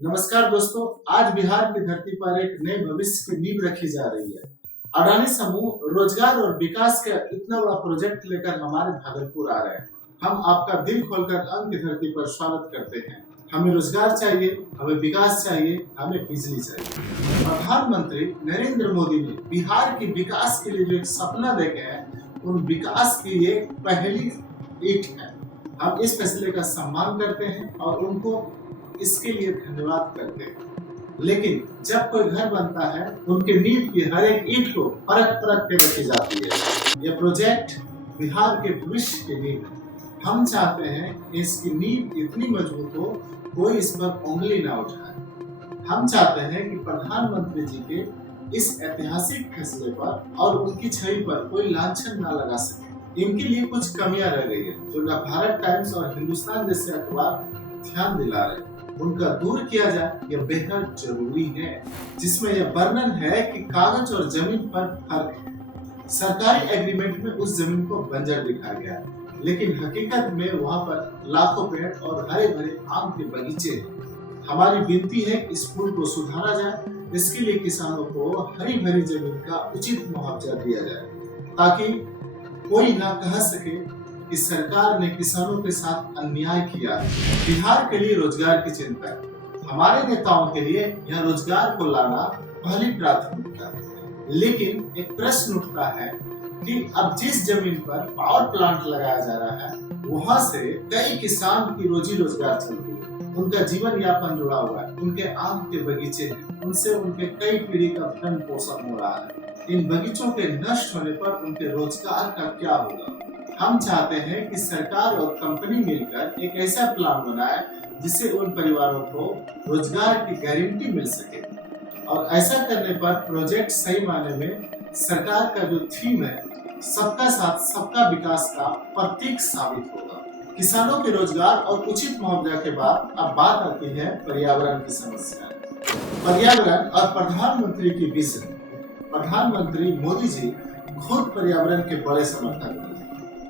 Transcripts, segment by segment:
नमस्कार दोस्तों, आज बिहार की धरती पर एक नए भविष्य की नींव रखी जा रही है। अडानी समूह रोजगार और विकास का इतना बड़ा प्रोजेक्ट लेकर हमारे भागलपुर आ रहे हैं। हम आपका दिल खोलकर अन्न की धरती पर स्वागत करते हैं। हमें रोजगार चाहिए, हमें विकास चाहिए, हमें बिजली चाहिए। प्रधानमंत्री नरेंद्र मोदी ने बिहार के विकास के लिए जो एक सपना देखे हैं, उन विकास की ये पहली ईंट है। हम इस फैसले का सम्मान करते हैं और उनको इसके लिए धन्यवाद करते हैं। लेकिन जब कोई घर बनता है, उनके नींव की हर एक ईंट को परख परख के रखी जाती है। यह प्रोजेक्ट बिहार के भविष्य की नींव है। हम चाहते हैं कि इसकी नींव इतनी मजबूत हो, कोई इस पर उंगली ना उठाए। हम चाहते हैं कि प्रधानमंत्री जी के इस ऐतिहासिक फैसले पर और उनकी छवि पर कोई लांछन ना लगा सके। इनके लिए कुछ कमियां रह गई है, जो न भारत टाइम्स और हिंदुस्तान जैसे अखबार ध्यान दिला रहे हैं। उनका दूर किया जाए, यह बेहद जरूरी है। जिसमें यह वर्णन है कि कागज और जमीन पर फर्क है। सरकारी एग्रीमेंट में उस जमीन को बंजर दिखाया गया है, लेकिन हकीकत में वहां पर लाखों पेड़ और हरे भरे आम के बगीचे हैं। हमारी विनती है कि इस पुल को सुधारा जाए। इसके लिए किसानों को हरी भरी जमीन का उचित मुआवजा दिया जाए, ताकि कोई ना कह सके कि सरकार ने किसानों के साथ अन्याय किया है। बिहार के लिए रोजगार की चिंता है। हमारे नेताओं के लिए यह रोजगार को लाना पहली प्राथमिकता है। लेकिन एक प्रश्न उठता है कि अब जिस जमीन पर पावर प्लांट लगाया जा रहा है, वहां से कई किसान की रोजी रोजगार चल रही है। उनका जीवन यापन जुड़ा हुआ है। उनके आम के बगीचे हैं, उनसे उनके कई पीढ़ी का भरण पोषण हो रहा है। इन बगीचों के नष्ट होने पर उनके रोजगार का क्या होगा? हम चाहते हैं कि सरकार और कंपनी मिलकर एक ऐसा प्लान बनाए जिससे उन परिवारों को रोजगार की गारंटी मिल सके। और ऐसा करने पर प्रोजेक्ट सही मायने में सरकार का जो थीम है, सबका साथ सबका विकास का प्रतीक साबित होगा। किसानों के रोजगार और उचित मुआवजा के बाद अब बात आती है पर्यावरण की समस्या। पर्यावरण और प्रधानमंत्री की विजन। प्रधानमंत्री मोदी जी खुद पर्यावरण के बड़े समर्थक हैं।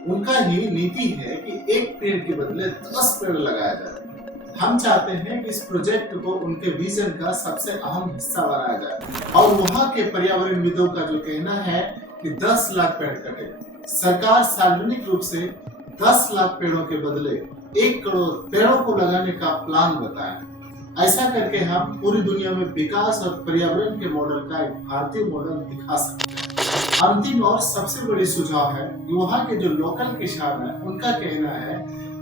उनका ही नीति है कि एक पेड़ के बदले 10 पेड़ लगाया जाए। हम चाहते हैं कि इस प्रोजेक्ट को उनके विजन का सबसे अहम हिस्सा बनाया जाए। और वहाँ के पर्यावरणविदों का जो कहना है कि 10 लाख पेड़ कटे, सरकार सार्वजनिक रूप से 10 लाख पेड़ों के बदले 1 करोड़ पेड़ों को लगाने का प्लान बताए। ऐसा करके हम पूरी दुनिया में विकास और पर्यावरण के मॉडल का एक भारतीय मॉडल दिखा सकते हैं। अंतिम और सबसे बड़ी सुझाव है कि वहाँ के जो लोकल किसान हैं, उनका कहना है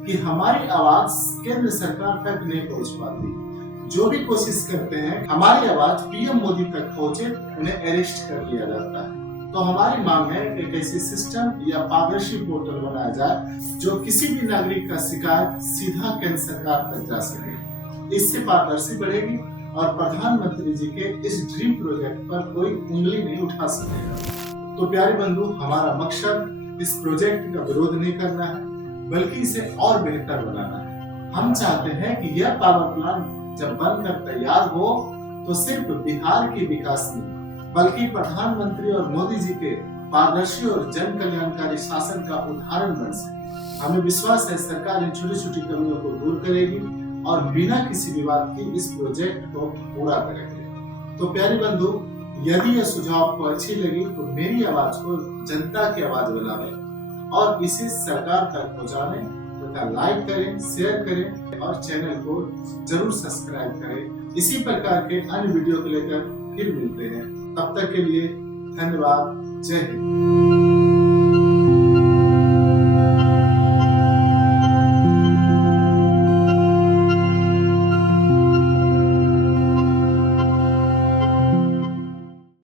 कि हमारी आवाज केंद्र सरकार तक नहीं पहुँच पाती। जो भी कोशिश करते हैं हमारी आवाज पीएम मोदी तक पहुँचे, उन्हें अरेस्ट कर लिया जाता है। तो हमारी मांग है कि ऐसी सिस्टम या पारदर्शी पोर्टल बनाया जाए जो किसी भी नागरिक का शिकायत सीधा केंद्र सरकार तक जा सके। इससे पारदर्शी बढ़ेगी और प्रधानमंत्री जी के इस ड्रीम प्रोजेक्ट पर कोई उंगली नहीं उठा सकेगा। तो प्यारे बंधु, हमारा मकसद इस प्रोजेक्ट का विरोध नहीं करना है, बल्कि इसे और बेहतर बनाना है। हम चाहते हैं कि यह पावर प्लांट जब बनकर तैयार हो तो सिर्फ बिहार के विकास नहीं, बल्कि प्रधानमंत्री और मोदी जी के पारदर्शी और जन कल्याणकारी शासन का उदाहरण बन सके। हमें विश्वास है सरकार इन छोटी छोटी कमियों को दूर करेगी और बिना किसी विवाद के इस प्रोजेक्ट को पूरा करेगी। तो प्यारे बंधु, यदि यह सुझाव आपको अच्छी लगी तो मेरी आवाज को जनता की आवाज बनाएं और इसे सरकार तक पहुंचाने तथा लाइक करें, शेयर करें और चैनल को जरूर सब्सक्राइब करें। इसी प्रकार के अन्य वीडियो को लेकर फिर मिलते हैं। तब तक के लिए धन्यवाद। जय हिंद।